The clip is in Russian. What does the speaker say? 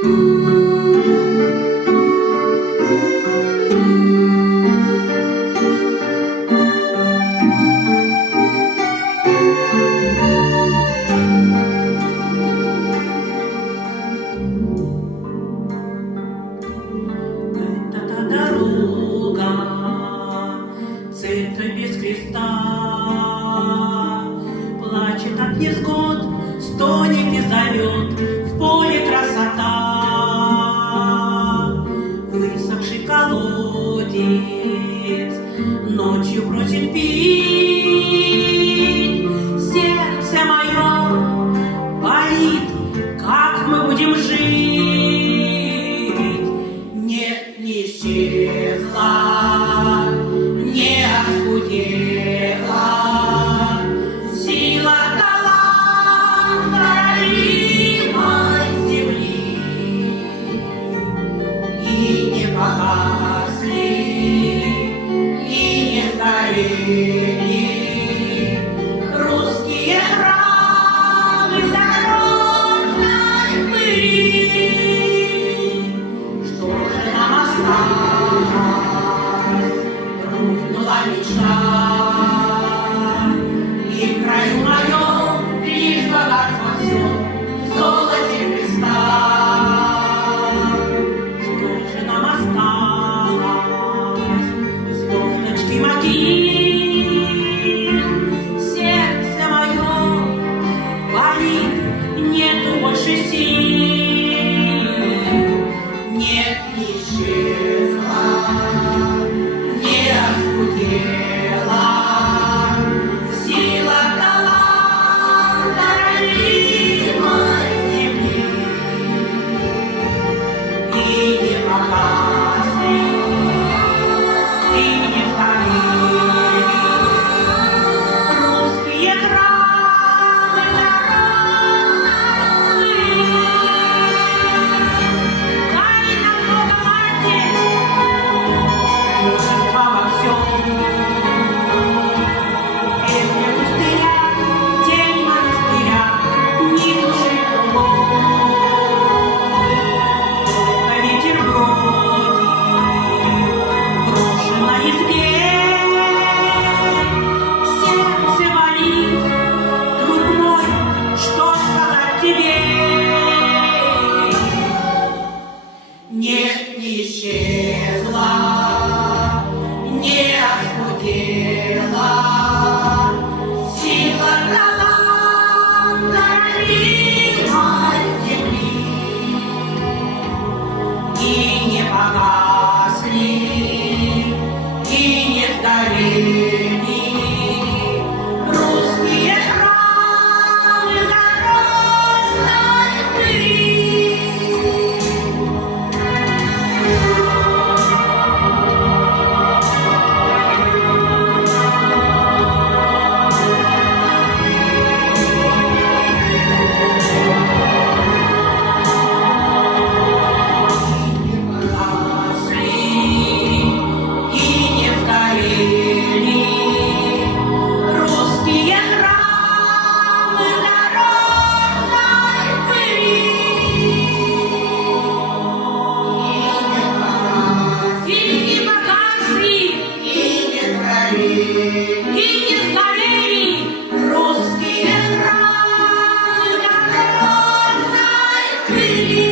Церковь без креста плачет от невзгод, стонет и зовет, в поле красота. Высохший колодец ночью просит пить. Сердце мое болит, как мы будем жить? Нет, не исчезла, не оскудела сила таланта родимой земли, и не погасли, и не сгорели русские храмы в дорожной пыли. Что же нам осталось? Рухнула мечта, и в краю моем лишь богатство все в золоте Христа. Что же нам осталось? Звездочки могил. Сердце мое болит, нету больше сил. Нет, не исчезла, не оскудела сила таланта родимой земли, и не погасли, и не сгорели русские храмы народной пыли. Дай нам Бога Матерь мужества во всем. Пепли пустыря, тень монастыря, ни души кругом. Только ветер бродит, брошен на избе. Сердце болит, друг мой, что сказать тебе? Нет, не исчезла, не оскудела сила таланта родимой земли, и не погасли, и не сгорели русские храмы в дорожной пыли. И не сгорели русские храмы в дорожной пыли. И не погасли, и не сгорели русские храмы в дорожной пыли.